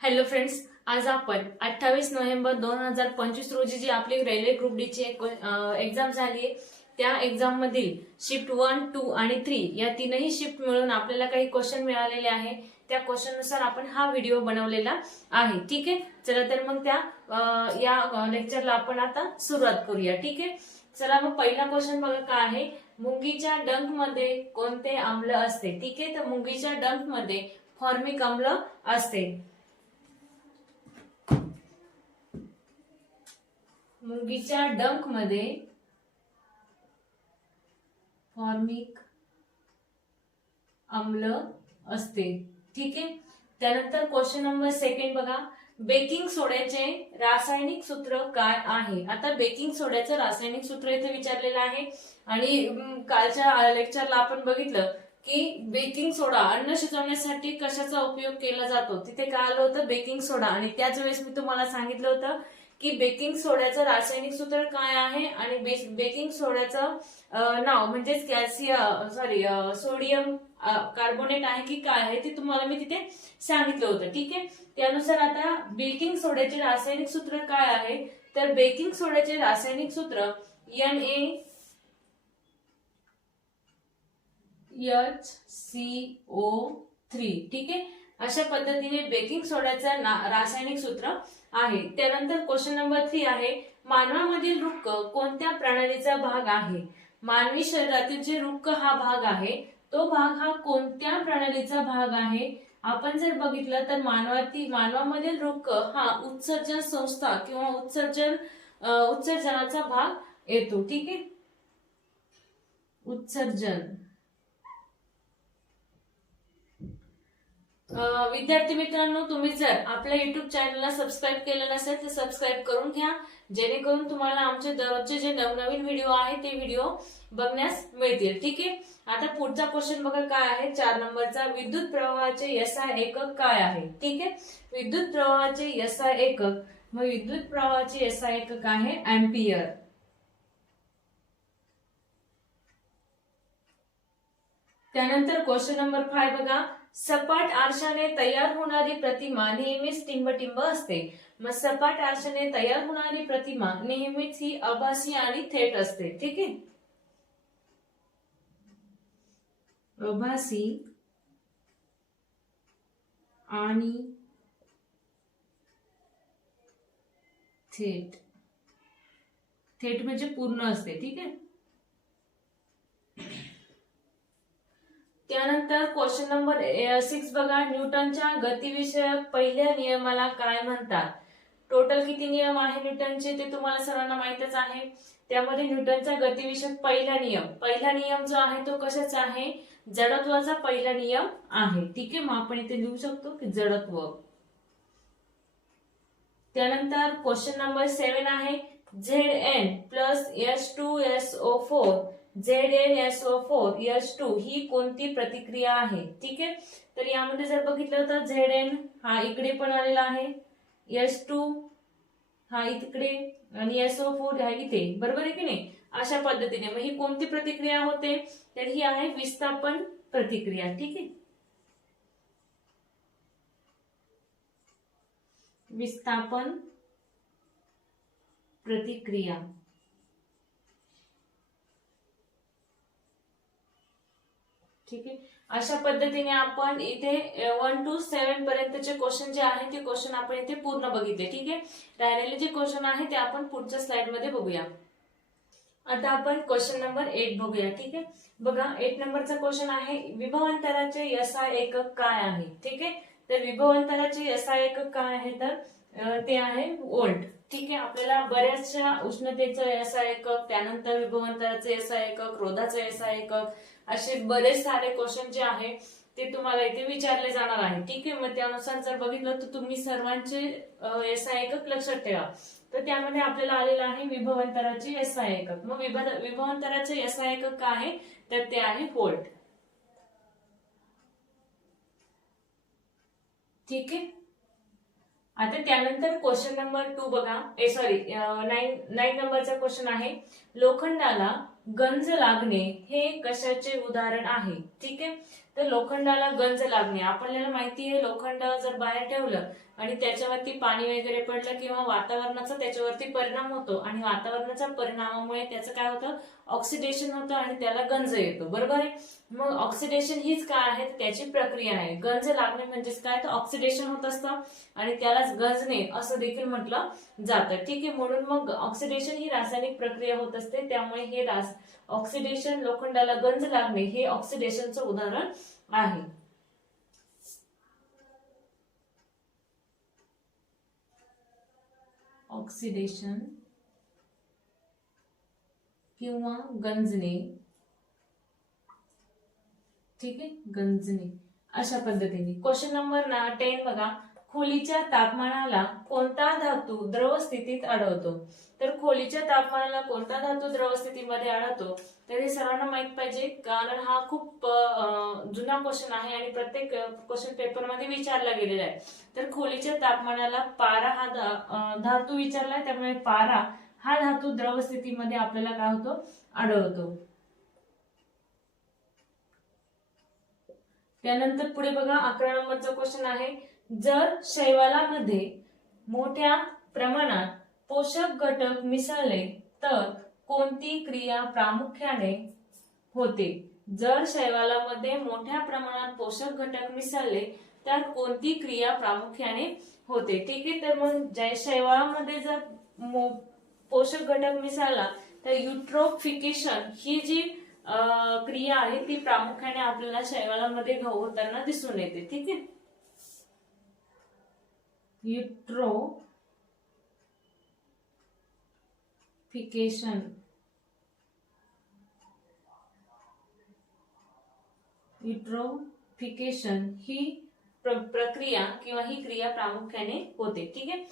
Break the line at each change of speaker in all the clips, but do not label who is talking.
Hello friends आज आपण अठ्ठावीस नोव्हेंबर दोन हजार पंचवीस रोजी जी आपली रेल्वे ग्रुप डी ची एक्झाम झाली आहे त्या एक्झाम मधील शिफ्ट वन टू आणि थ्री या तीनही शिफ्ट मिळून आपल्याला काही क्वेश्चन मिळालेले आहे. त्या क्वेश्चननुसार आपण हा व्हिडिओ बनवलेला आहे. ठीक आहे? चला तर मग त्या या लेक्चरला आपण आता सुरुवात करूया. ठीक आहे? चला मग पहिला क्वेश्चन बघा काय आहे. मुंगीच्या डंकमध्ये कोणते आम्ल असते? ठीक आहे? तर मुंगीच्या डंकमध्ये फॉर्मिक आम्ल असते. मुंगीच्या डंकमध्ये फॉर्मिक आम्ल असते. ठीक आहे? त्यानंतर क्वेश्चन नंबर सेकंड बघा. बेकिंग सोड्याचे रासायनिक सूत्र काय आहे? आता बेकिंग सोड्याचं रासायनिक सूत्र इथे विचारलेलं आहे. आणि कालच्या लेक्चरला आपण बघितलं की बेकिंग सोडा अन्न शिजवण्यासाठी कशाचा उपयोग केला जातो? तिथे काय आलं होतं? बेकिंग सोडा आणि त्याच वेळेस मी तुम्हाला सांगितलं होतं की बेकिंग सोड्याचं रासायनिक सूत्र काय आहे आणि बेकिंग सोड्याचं नाव म्हणजेच कॅल्शियम सॉरी सोडियम कार्बोनेट आहे की काय आहे ते तुम्हाला मी तिथे सांगितलं होतं ठीक आहे? त्यानुसार आता बेकिंग सोड्याचे रासायनिक सूत्र काय आहे? तर बेकिंग सोड्याचे रासायनिक सूत्र N A H C O three ठीक आहे? अशा पद्धतीने बेकिंग सोड्याचं ना- रासायनिक सूत्र आहे. त्यानंतर क्वेश्चन नंबर थ्री आहे मानवामधील रुक्क कोणत्या प्रणालीचा भाग आहे? मानवी शरीरातील जे रुक्क हा भाग आहे तो भाग हा कोणत्या प्रणालीचा भाग आहे? आपण जर बघितलं तर मानवाती मानवामधील रुक्क हा उत्सर्जन संस्था किंवा उत्सर्जन उत्सर्जनाचा भाग येतो. ठीक आहे? उत्सर्जन. विद्यार्थी मित्रांनो तुम्ही जर आपल्या युट्यूब चॅनलला सबस्क्राईब केलं नसेल तर सबस्क्राईब करून घ्या. जेणेकरून तुम्हाला आमचे दररोजचे जे नवनवीन व्हिडिओ आहे ते व्हिडिओ बघण्यास मिळतील. ठीक आहे? आता पुढचा क्वेश्चन बघा काय आहे. चार नंबरचा विद्युत प्रवाहाचे एसआय एकक काय आहे? ठीक आहे? विद्युत प्रवाहाचे एसआय एकक. मग विद्युत प्रवाहाचे एसआय एकक आहे अँपियर त्यानंतर क्वेश्चन नंबर फाय बघा. सपाट आरशाने तयार होणारी प्रतिमा नेहमीच टिंबटिंब असते. मग सपाट आरशाने तयार होणारी प्रतिमा नेहमीच ही अभासी आणि थेट असते. ठीक आहे? अभासी आणि थेट. थेट म्हणजे पूर्ण असते. ठीक आहे? त्यानंतर क्वेश्चन नंबर सिक्स बघा. न्यूटनच्या गतिविषयक पहिल्या नियमाला काय म्हणतात? टोटल किती नियम आहे न्यूटनचे? ते तुम्हाला सर्वांना माहितच आहे. त्यामध्ये न्यूटनचा गतिविषयक पहिला नियम. पहिला नियम जो आहे तो कशाचा आहे? जडत्वाचा पहिला नियम आहे. ठीक आहे मग आपण इथे लिहू शकतो की जडत्व. त्यानंतर क्वेश्चन नंबर सेव्हन आहे. Z N plus S two S O four Z N S O four S two ही कोणती प्रतिक्रिया आहे? ठीक आहे? तर यामध्ये जर बघितलं तर झेड एन हा इकडे पण आलेला आहे. एस टू हा इकडे आणि एस ओ फोर हा इथे. बरोबर आहे की नाही? अशा पद्धतीने. मग ही कोणती प्रतिक्रिया होते? तर ही आहे विस्थापन प्रतिक्रिया. ठीक आहे? विस्थापन प्रतिक्रिया. ठीक आहे? अशा पद्धतीने आपण इथे वन टू सेव्हन पर्यंतचे क्वेश्चन जे आहे ते क्वेश्चन आपण इथे पूर्ण बघितले ठीक आहे? राहिलेले जे क्वेश्चन आहे ते आपण पुढच्या स्लाइडमध्ये बघूया. आता आपण क्वेश्चन नंबर एट बघूया ठीक आहे? बघा एट नंबरचा क्वेश्चन आहे विभवांतराचे यसा एकक काय आहे ठीक आहे? तर विभवांतराचे यसा एकक काय आहे तर ते आहे वोल्ट ठीक आहे? आपल्याला बऱ्याचशा उष्णतेचं यसा एकक त्यानंतर विभवांतराचे यसा एकक क्रोधाचं यसा एकक असे बरेच सारे क्वेश्चन जे आहे ते तुम्हाला इथे विचारले जाणार आहे. ठीक आहे मग त्यानुसार जर बघितलं तर तुम्ही सर्वांचे एसआय एकक लक्षात ठेवा. तर त्यामध्ये आपल्याला आलेलं आहे विभवंतराचे एस आय एकक. मग विभ- एस आय एकक काय आहे? तर ते आहे व्होल्ट. ठीक आहे? आता त्यानंतर क्वेश्चन नंबर टू बघा. ए सॉरी नाईन नाईन नंबरचा क्वेश्चन आहे. लोखंडाला गंज लागणे हे कशाचे उदाहरण आहे? ठीक आहे? तर लोखंडाला गंज लागणे. आपल्याला माहिती आहे लोखंड जर बाहेर ठेवलं आणि त्याच्यावरती पाणी वगैरे पडलं किंवा वातावरणाचा त्याच्यावरती परिणाम होतो आणि वातावरणाच्या परिणामामुळे त्याचं काय होतं? ऑक्सिडेशन होतं आणि त्याला गंज येतो. बरोबर आहे? मग ऑक्सिडेशन हीच काय आहे? त्याची प्रक्रिया आहे. गंज लागणे म्हणजेच काय? तर ऑक्सिडेशन होत असतं आणि त्यालाच गंजणे असं देखील म्हटलं जातं. ठीक आहे म्हणून मग ऑक्सिडेशन ही रासायनिक प्रक्रिया होत असते. त्यामुळे हे रास ऑक्सिडेशन लोखंडाला गंज लागणे हे ऑक्सिडेशनचं उदाहरण आहे. ऑक्सिडेशन किंवा गंजणे. ठीक आहे? गंजणे. अशा पद्धतीने. क्वेश्चन नंबर ना टेन बघा. खोलीच्या तापमानाला कोणता धातू द्रव स्थितीत आढळतो? तर खोलीच्या तापमानाला कोणता धातू द्रव स्थितीमध्ये आढळतो? तर हे सर्वांना माहीत पाहिजे. कारण हा खूप जुना क्वेश्चन आहे आणि प्रत्येक क्वेश्चन पेपरमध्ये विचारला गेलेला आहे. तर खोलीच्या तापमानाला पारा हा धातू विचारला धातू विचारलाय. त्यामुळे पारा हा धातू द्रव स्थितीमध्ये आपल्याला काय होतो? आढळतो. त्यानंतर पुढे बघा अकरा नंबरचा क्वेश्चन आहे. जर शैवालामध्ये मोठ्या प्रमाणात पोषक घटक मिसळले तर कोणती क्रिया प्रामुख्याने होते? जर शैवालामध्ये मोठ्या प्रमाणात पोषक घटक मिसळले तर कोणती क्रिया प्रामुख्याने होते? ठीक आहे तर मग जय शैवाळामध्ये जर पोषक घटक मिसळला तर युट्रोफिकेशन ही जी क्रिया आहे ती प्रामुख्याने आपल्याला शैवालामध्ये घ- होताना दिसून येते. ठीक आहे? युट्रोफिकेशन युट्रोफिकेशन ही प्र- प्रक्रिया किंवा ही क्रिया प्रामुख्याने होते, ठीक आहे?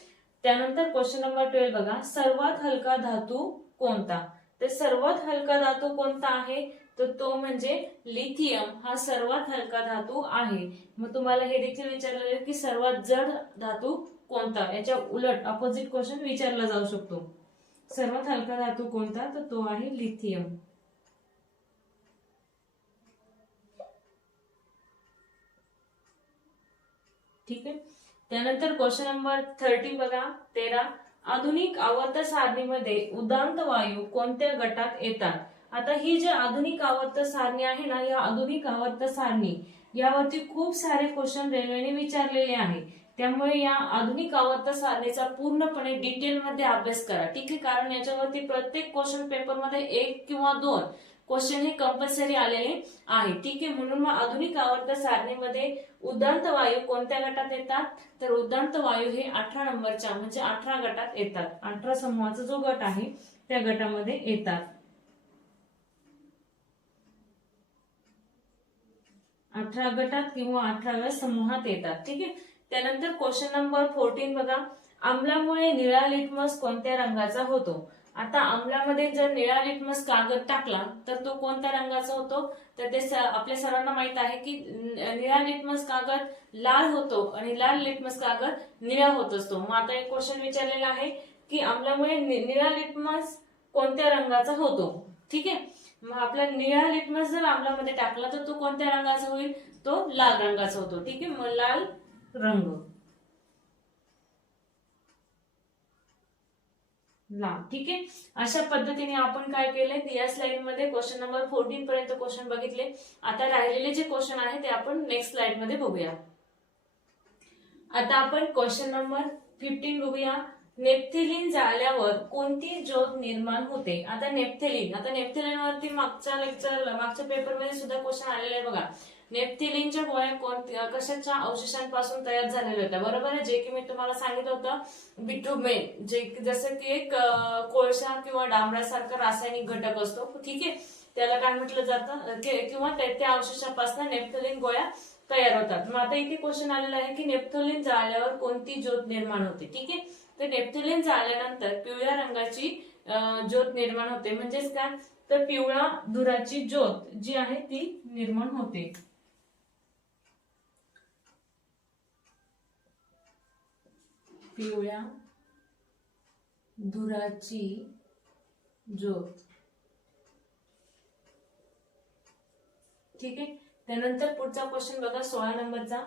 त्यानंतर क्वेश्चन नंबर ट्वेल्व बघा. सर्वात हलका धातू कोणता? तर सर्वात हलका धातू कोणता आहे? तर तो म्हणजे लिथियम हा सर्वात हलका धातू आहे. मग तुम्हाला हे देखील विचारलेलं की सर्वात जड धातू कोणता? याच्या उलट अपोजिट क्वेश्चन विचारला जाऊ शकतो. सर्वात हलका धातू कोणता? तर तो आहे लिथियम. ठीक आहे? त्यानंतर क्वेश्चन नंबर थर्टी बघा. तेरा. आधुनिक आवर्त सारणीमध्ये उदांत वायू कोणत्या गटात येतात? आता ही जी आधुनिक आवर्त सारणी आहे ना या आधुनिक आवर्त सारणी यावरती खूप सारे क्वेश्चन रेल्वेने विचारलेले आहे. त्यामुळे या आधुनिक आवर्त सारणीचा पूर्णपणे डिटेलमध्ये अभ्यास करा. ठीक आहे कारण याच्यावरती प्रत्येक क्वेश्चन पेपरमध्ये एक किंवा दोन क्वेश्चन हे कंपल्सरी आलेले आहे. ठीक आहे म्हणून मग आधुनिक आवर्त सारणीमध्ये उदांत वायू कोणत्या गटात येतात? तर उदांत वायू हे अठरा नंबरच्या म्हणजे अठरा गटात येतात. अठरा समूहाचा जो गट आहे त्या गटामध्ये येतात. अठरा गटात किंवा अठराव्या समूहात येतात. ठीक आहे? त्यानंतर क्वेश्चन नंबर फोर्टीन बघा. आम्लामुळे निळा लिटमस कोणत्या रंगाचा होतो? आता आम्लामध्ये जर निळा लिटमस कागद टाकला तर तो कोणत्या रंगाचा होतो? तर ते आपल्या सर्वांना माहीत आहे की निळा लिटमस कागद लाल होतो आणि लाल लिटमस कागद निळा होत असतो मग आता एक क्वेश्चन विचारलेला आहे की आम्लामुळे निळा लिटमस कोणत्या रंगाचा होतो? ठीक आहे? मग आपला निळा लिटमस जर आम्लामध्ये टाकला तर तो कोणत्या रंगाचा होईल? तो लाल रंगाचा होतो. ठीक आहे? मग लाल रंग. लाल. ठीक आहे? अशा पद्धतीने आपण काय केलंय? या स्लाइडमध्ये क्वेश्चन नंबर फोर्टीन पर्यंत क्वेश्चन बघितले. आता राहिलेले जे क्वेश्चन आहे ते आपण नेक्स्ट स्लाइडमध्ये बघूया. आता आपण क्वेश्चन नंबर फिफ्टीन बघूया. नेप्थेलिन जाळल्यावर कोणती ज्योत निर्माण होते? आता नेप्थेलिन आता नेप्थेलिन वरती मागच्या लेक्चर मागच्या पेपरमध्ये सुद्धा क्वेश्चन आलेले आहे बघा. नेप्थेलिनच्या गोळ्या कोणत्या कशाच्या अवशेषांपासून तयार झालेल्या होत्या? बरोबर आहे जे की मी तुम्हाला सांगितलं होतं बिटुमेन जे जसं की एक कोळशा कोळसा किंवा डांबरासारखा रासायनिक घटक असतो ठीक आहे? त्याला काय म्हटलं जातं? किंवा त्या त्या अवशेषापासून नेप्थोलिन गोळ्या तयार होतात. मग आता इथे क्वेश्चन आलेला आहे की नेप्थोलिन जाळल्यावर कोणती ज्योत निर्माण होते ठीक आहे? तर नेप्थोलिन जाळल्यानंतर पिवळ्या रंगाची ज्योत निर्माण होते. म्हणजेच काय? तर पिवळा धुराची ज्योत जी आहे ती निर्माण होते. पिवळ्या धुराची ज्योत. ठीक आहे? त्यानंतर पुढचा क्वेश्चन बघा सोळा नंबरचा.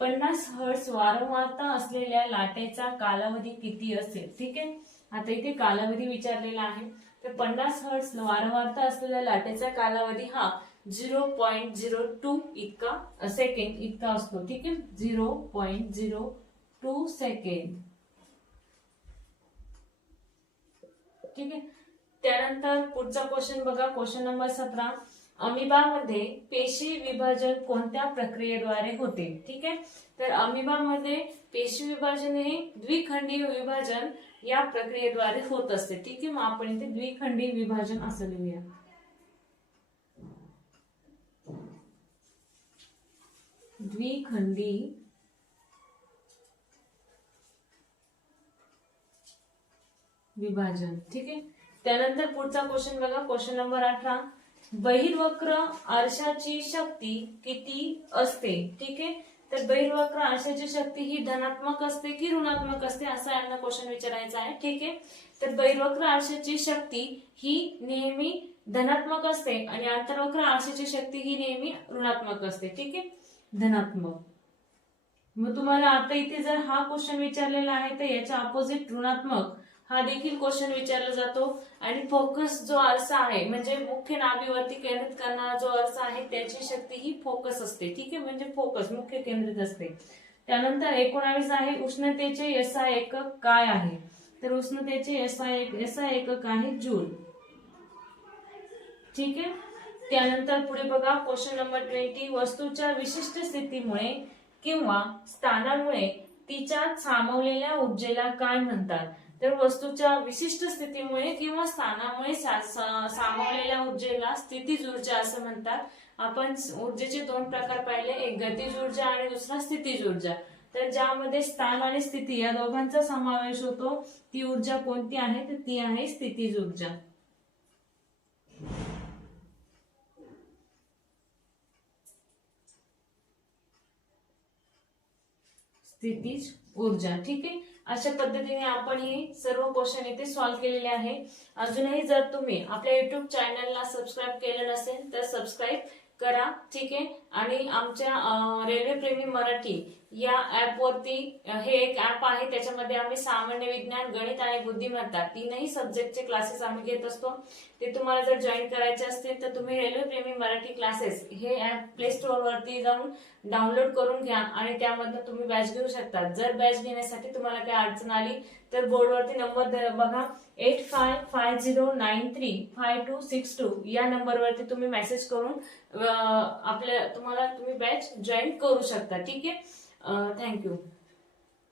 पन्नास हर्ट्स वारंवारता असलेल्या लाटेचा कालावधी किती असेल? ठीक आहे? आता इथे कालावधी विचारलेला आहे. तर पन्नास हर्ट्स वारंवारता असलेल्या लाटेचा कालावधी हा झिरो पॉईंट झिरो टू इतका सेकंड इतका असतो. ठीक आहे? Zero point zero two second ठीक आहे? त्यानंतर पुढचा क्वेश्चन बघा. क्वेश्चन नंबर सतरा. अमिबामध्ये पेशी विभाजन कोणत्या प्रक्रियेद्वारे होते? ठीक आहे? तर अमिबामध्ये पेशी विभाजन हे द्विखंडीय विभाजन या प्रक्रियेद्वारे होत असते. ठीक आहे? मग आपण इथे द्विखंडी विभाजन असं लिहूया. द्विखंडी विभाजन. ठीक आहे? त्यानंतर पुढचा क्वेश्चन बघा. क्वेश्चन नंबर अठरा. बहिर्वक्र आरशाची शक्ती किती असते? ठीक आहे? तर बहिर्वक्र आरशाची शक्ती ही धनात्मक असते की ऋणात्मक असते? असा यांना क्वेश्चन विचारायचा आहे. ठीक आहे? तर बहिर्वक्र आरशाची शक्ती ही नेहमी धनात्मक असते आणि आंतरवक्र आरशाची शक्ती ही नेहमी ऋणात्मक असते. ठीक आहे? धनात्मक. मग तुम्हाला आता इथे जर हा क्वेश्चन विचारलेला आहे तर याच्या अपोजिट ऋणात्मक हा देखील क्वेश्चन विचारला जातो. आणि फोकस जो आरसा आहे म्हणजे मुख्य नाभीवरती केंद्रित करणारा जो आरसा आहे त्याची शक्ती ही फोकस असते. ठीक आहे? म्हणजे फोकस मुख्य केंद्रित असते. त्यानंतर एकोणावीस आहे उष्णतेचे एसआय एकक काय आहे? तर उष्णतेचे एसआय एसआय एकक आहे जूल. ठीक आहे? त्यानंतर पुढे बघा क्वेश्चन नंबर ट्वेंटी वस्तूच्या विशिष्ट स्थितीमुळे किंवा स्थानामुळे तिच्या सामावलेल्या ऊर्जेला काय म्हणतात? तर वस्तूच्या विशिष्ट स्थितीमुळे किंवा स्थानामुळे सामावलेल्या ऊर्जेला स्थितीज ऊर्जा असं म्हणतात. आपण ऊर्जेचे दोन प्रकार पाहिले एक गतीज ऊर्जा आणि दुसरा स्थितीज ऊर्जा तर ज्यामध्ये स्थान आणि स्थिती या दोघांचा समावेश होतो. ती ऊर्जा कोणती आहे? तर ती आहे स्थितीज ऊर्जा स्थितीज ऊर्जा ठीक आहे? अशा पद्धतीने आपण हे सर्व क्वेश्चन इथे सॉल्व्ह केलेले आहे. अजूनही जर तुम्ही आपल्या युट्यूब चॅनलला सबस्क्राईब केलं नसेल तर सबस्क्राईब करा ठीक आहे? आणि आमच्या रेल्वे प्रेमी मराठी या ऍप वरती हे एक ऍप आहे त्याच्यामध्ये आम्ही सामान्य विज्ञान गणित आणि बुद्धिमत्ता तीनही सब्जेक्टचे क्लासेस आम्ही घेत असतो. ते तुम्हाला जर जॉईन करायचे असतील तर तुम्ही रेल्वे प्रेमी मराठी क्लासेस हे ऍप प्ले स्टोअर वरती जाऊन डाउनलोड करून घ्या आणि त्यामधनं तुम्ही बॅच घेऊ शकता. जर बॅच घेण्यासाठी तुम्हाला काही अडचण आली तर बोर्डवरती नंबर द- बघा. Eight five five zero nine three five two six two या नंबरवरती तुम्ही मेसेज करून आपल्या तुम्हाला तुम्ही बॅच जॉईन करू शकता. ठीक आहे? थँक्यू